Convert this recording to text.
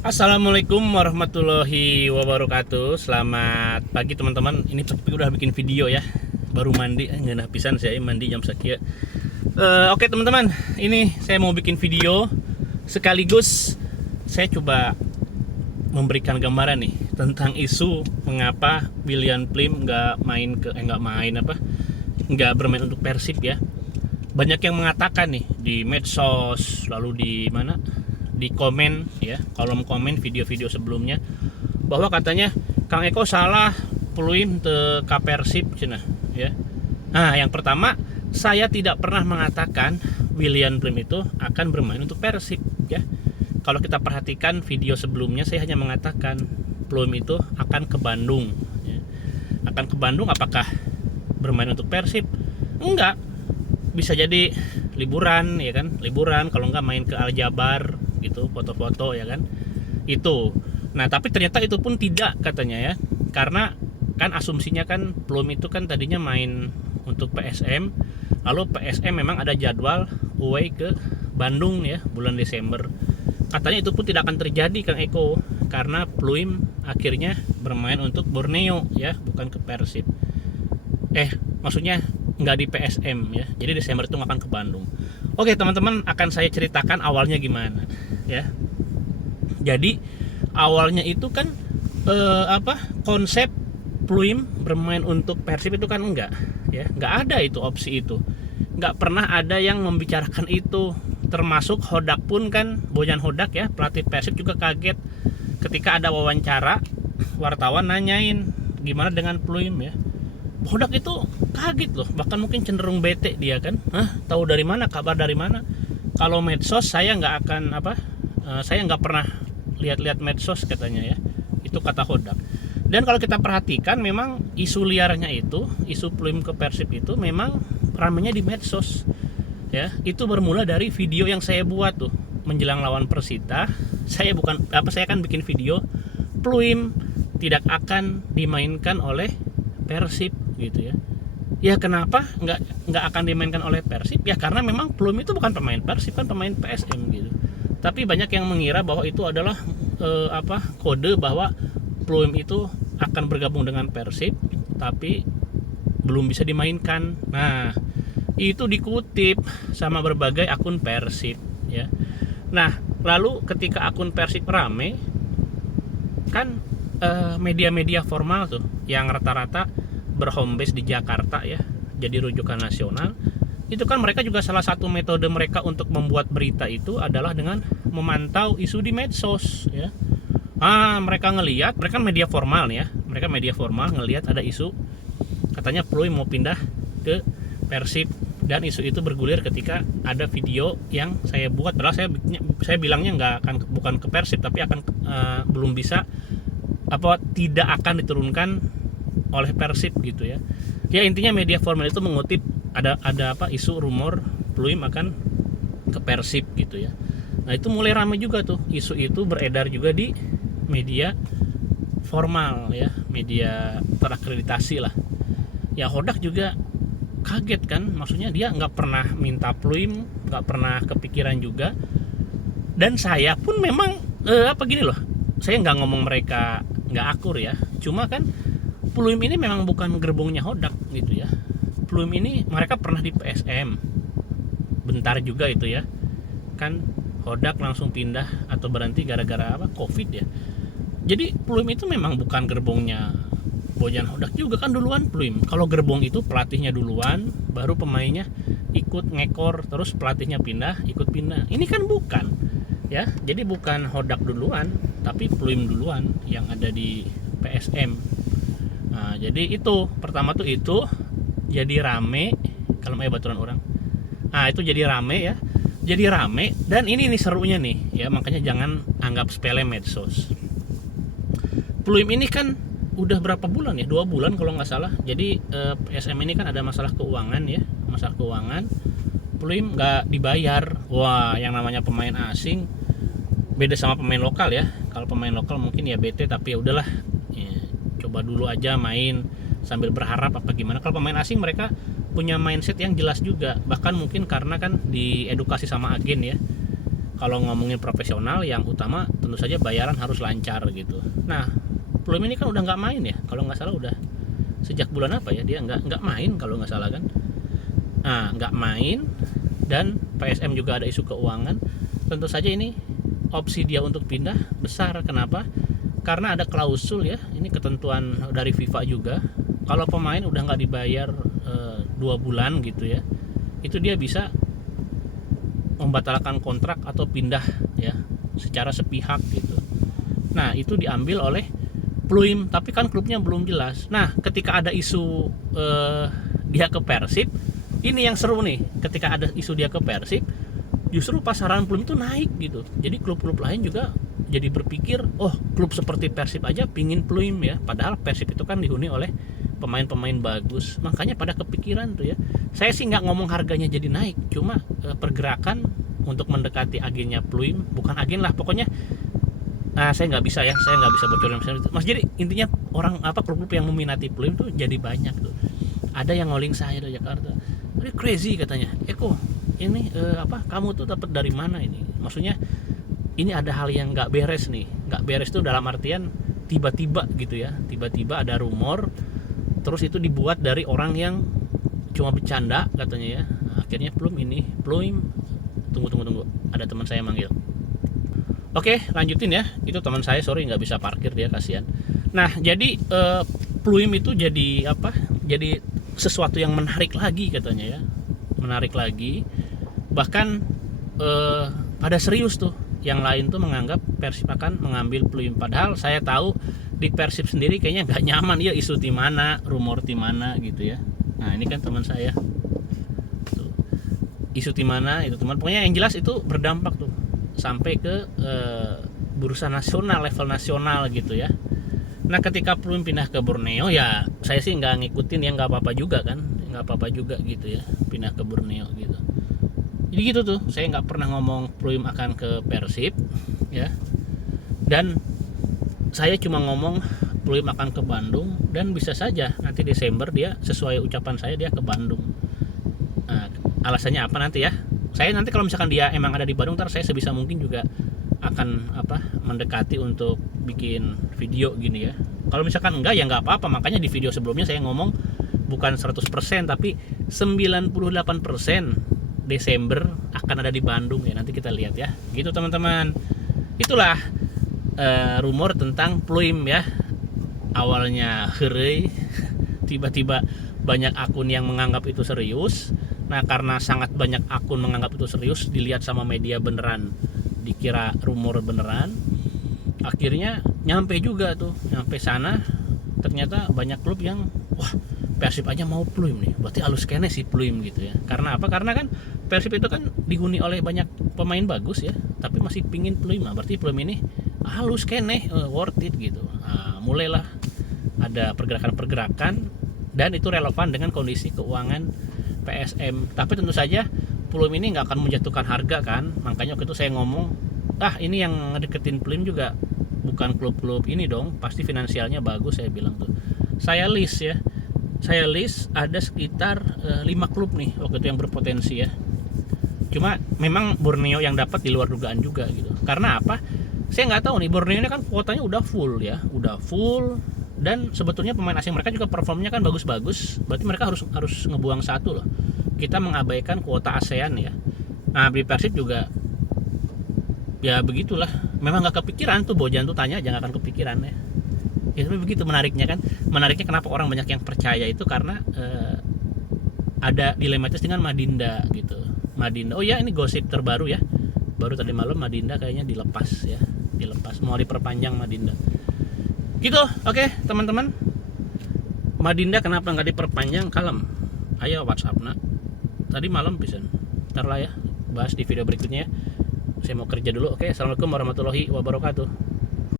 Assalamualaikum warahmatullahi wabarakatuh. Selamat pagi teman-teman. Ini udah bikin video ya. Baru mandi, nggak pisan saya mandi jam sekian. Oke teman-teman, ini saya mau bikin video sekaligus saya coba memberikan gambaran nih tentang isu mengapa William Plim nggak bermain untuk Persib ya. Banyak yang mengatakan nih di medsos, lalu di mana, di komen ya, kolom komen video-video sebelumnya, bahwa katanya Kang Eko salah peluin ke Persib cina ya. Nah, yang pertama, saya tidak pernah mengatakan William Plim itu akan bermain untuk Persib ya. Kalau kita perhatikan video sebelumnya, saya hanya mengatakan Plim itu akan ke Bandung ya. Akan ke Bandung, apakah bermain untuk Persib? Enggak, bisa jadi liburan ya kan, liburan, kalau nggak main ke Aljabar gitu, foto-foto ya kan itu. Nah tapi ternyata itu pun tidak katanya ya, karena kan asumsinya kan Plum itu kan tadinya main untuk PSM, lalu PSM memang ada jadwal away ke Bandung ya bulan Desember. Katanya itu pun tidak akan terjadi Kang Eko, karena Plum akhirnya bermain untuk Borneo ya, bukan ke Persib. Maksudnya nggak di PSM ya, jadi Desember itu akan ke Bandung. Oke teman-teman, akan saya ceritakan awalnya gimana ya. Jadi awalnya itu kan konsep Pluim bermain untuk Persib itu kan enggak ya, nggak ada itu opsi itu, nggak pernah ada yang membicarakan itu. Termasuk Hodak pun kan, Bojan Hodak ya, pelatih Persib juga kaget ketika ada wawancara, wartawan nanyain gimana dengan Pluim ya. Hodak itu kaget loh, bahkan mungkin cenderung bete dia kan. Tahu dari mana, kabar dari mana? Kalau medsos saya nggak akan saya nggak pernah lihat-lihat medsos katanya ya. Itu kata Hodak. Dan kalau kita perhatikan, memang isu liarnya itu, isu Plim ke Persib itu memang ramenya di medsos ya. Itu bermula dari video yang saya buat tuh menjelang lawan Persita. Saya akan bikin video Plim tidak akan dimainkan oleh Persib gitu ya. Ya kenapa nggak akan dimainkan oleh Persib? Ya karena memang Plum itu bukan pemain Persib, kan pemain PSM gitu. Tapi banyak yang mengira bahwa itu adalah kode bahwa Plum itu akan bergabung dengan Persib, tapi belum bisa dimainkan. Nah, itu dikutip sama berbagai akun Persib ya. Nah, lalu ketika akun Persib rame, kan media-media formal tuh yang rata-rata berhome base di Jakarta ya, jadi rujukan nasional, itu kan mereka juga salah satu metode mereka untuk membuat berita itu adalah dengan memantau isu di medsos ya. Mereka kan media formal ya, mereka media formal ngelihat ada isu katanya Pluim mau pindah ke Persib, dan isu itu bergulir ketika ada video yang saya buat. Padahal saya bilangnya bukan ke Persib, tapi akan belum bisa tidak akan diturunkan oleh Persib gitu ya. Ya intinya media formal itu mengutip ada isu rumor Pluim akan ke Persib gitu ya. Nah itu mulai ramai juga tuh, isu itu beredar juga di media formal ya, media terakreditasi lah. Ya Hodak juga kaget kan, maksudnya dia nggak pernah minta Pluim, nggak pernah kepikiran juga. Dan saya pun memang gini loh, saya nggak ngomong mereka nggak akur ya, cuma kan Pluim ini memang bukan gerbongnya Hodak gitu ya. Pluim ini mereka pernah di PSM bentar juga itu ya, kan Hodak langsung pindah atau berhenti gara-gara Covid ya. Jadi Pluim itu memang bukan gerbongnya Bojan Hodak juga, kan duluan Pluim. Kalau gerbong itu pelatihnya duluan, baru pemainnya ikut ngekor, terus pelatihnya pindah, ikut pindah. Ini kan bukan ya, jadi bukan Hodak duluan, tapi Pluim duluan yang ada di PSM. Nah, jadi itu pertama tuh itu jadi rame, kalau mau baturan orang. Nah, itu jadi rame ya. Jadi rame, dan ini serunya nih ya, makanya jangan anggap sepele medsos. Pluim ini kan udah berapa bulan ya? 2 bulan kalau nggak salah. Jadi PSM ini kan ada masalah keuangan ya, masalah keuangan. Pluim nggak dibayar. Wah, yang namanya pemain asing beda sama pemain lokal ya. Kalau pemain lokal mungkin ya bete, tapi ya udahlah, coba dulu aja main sambil berharap apa gimana. Kalau pemain asing mereka punya mindset yang jelas juga, bahkan mungkin karena kan diedukasi sama agen ya. kalau ngomongin profesional, yang utama tentu saja bayaran harus lancar gitu. Nah, Pluim ini kan udah nggak main ya, kalau nggak salah udah sejak bulan apa ya, dia nggak main kalau nggak salah kan. Nah, nggak main, dan PSM juga ada isu keuangan. Tentu saja ini opsi dia untuk pindah besar. Kenapa? Karena ada klausul ya, ini ketentuan dari FIFA juga, kalau pemain udah nggak dibayar 2 bulan gitu ya, itu dia bisa membatalkan kontrak atau pindah ya, secara sepihak gitu. Nah, itu diambil oleh Pluim, tapi kan klubnya belum jelas. Nah, ketika ada isu dia ke Persib, ini yang seru nih. Ketika ada isu dia ke Persib, justru pasaran Pluim itu naik gitu. Jadi klub-klub lain juga jadi berpikir, oh, klub seperti Persib aja pingin Pluim ya. Padahal Persib itu kan dihuni oleh pemain-pemain bagus. Makanya pada kepikiran tuh ya. Saya sih nggak ngomong harganya jadi naik, cuma pergerakan untuk mendekati agennya Pluim, bukan agen lah, pokoknya saya nggak bisa bocorin Mas. Jadi intinya klub-klub yang meminati Pluim tuh jadi banyak tuh. Ada yang ngoling saya dari Jakarta, ini crazy katanya, Eko ini kamu tuh dapat dari mana ini? Maksudnya ini ada hal yang nggak beres nih. Nggak beres tuh dalam artian tiba-tiba gitu ya, tiba-tiba ada rumor, terus itu dibuat dari orang yang cuma bercanda katanya ya. Nah, akhirnya Pluim tunggu, ada teman saya manggil. Oke, lanjutin ya. Itu teman saya, sorry nggak bisa parkir, dia kasihan. Nah, jadi Pluim itu jadi jadi sesuatu yang menarik lagi katanya ya, menarik lagi. Bahkan pada serius tuh, yang lain tuh menganggap Persib akan mengambil Pluim. Padahal saya tahu di Persib sendiri kayaknya nggak nyaman ya, isu di mana, rumor di mana gitu ya. Nah, ini kan teman saya tuh, isu di mana itu teman, pokoknya yang jelas itu berdampak tuh sampai ke bursa nasional, level nasional gitu ya. Nah, ketika Pluim pindah ke Borneo ya, saya sih nggak ngikutin ya, nggak apa-apa juga kan, nggak apa-apa juga gitu ya, pindah ke Borneo gitu. Jadi gitu tuh, saya nggak pernah ngomong Pluim akan ke Persib ya, dan saya cuma ngomong Pluim akan ke Bandung, dan bisa saja nanti Desember dia, sesuai ucapan saya, dia ke Bandung. Nah, alasannya apa nanti ya, saya nanti kalau misalkan dia emang ada di Bandung, ntar saya sebisa mungkin juga akan mendekati untuk bikin video gini ya. Kalau misalkan enggak ya nggak apa-apa. Makanya di video sebelumnya saya ngomong bukan 100% tapi 98% Desember akan ada di Bandung ya. Nanti kita lihat ya. Gitu teman-teman. Itulah rumor tentang Pluim ya. Awalnya heureuy, tiba-tiba banyak akun yang menganggap itu serius. Nah, karena sangat banyak akun menganggap itu serius, dilihat sama media beneran, dikira rumor beneran, akhirnya nyampe juga tuh, nyampe sana ternyata banyak klub yang, wah, Persib aja mau Pluim nih, berarti halus kene si Pluim gitu ya. Karena apa? Karena kan Persib itu kan dihuni oleh banyak pemain bagus ya, tapi masih pingin Pluim, berarti Pluim ini halus kene, worth it gitu. Nah, mulailah ada pergerakan-pergerakan, dan itu relevan dengan kondisi keuangan PSM. Tapi tentu saja Pluim ini nggak akan menjatuhkan harga kan. Makanya waktu itu saya ngomong, ini yang ngedeketin Pluim juga bukan klub-klub ini dong, pasti finansialnya bagus, saya bilang tuh. Saya list ada sekitar 5 klub nih waktu itu yang berpotensi ya. Cuma memang Borneo yang dapat di luar dugaan juga gitu. Karena apa? Saya nggak tahu nih, Borneo ini kan kuotanya udah full ya, udah full. Dan sebetulnya pemain asing mereka juga performnya kan bagus-bagus, berarti mereka harus ngebuang satu loh. Kita mengabaikan kuota ASEAN ya. Nah, di Persib juga ya begitulah, memang nggak kepikiran tuh, Bojan tuh tanya aja, nggak akan kepikiran ya. Ya tapi begitu menariknya kan. Menariknya kenapa orang banyak yang percaya itu karena ada dilematis dengan Madinda gitu. Madinda, oh ya, ini gosip terbaru ya, baru tadi malam Madinda kayaknya dilepas ya, mau diperpanjang Madinda gitu. Oke teman-teman, Madinda kenapa nggak diperpanjang? Kalem, ayo WhatsApp nak. Tadi malam bisa, ntar lah ya, bahas di video berikutnya. Saya mau kerja dulu. Oke, assalamualaikum warahmatullahi wabarakatuh.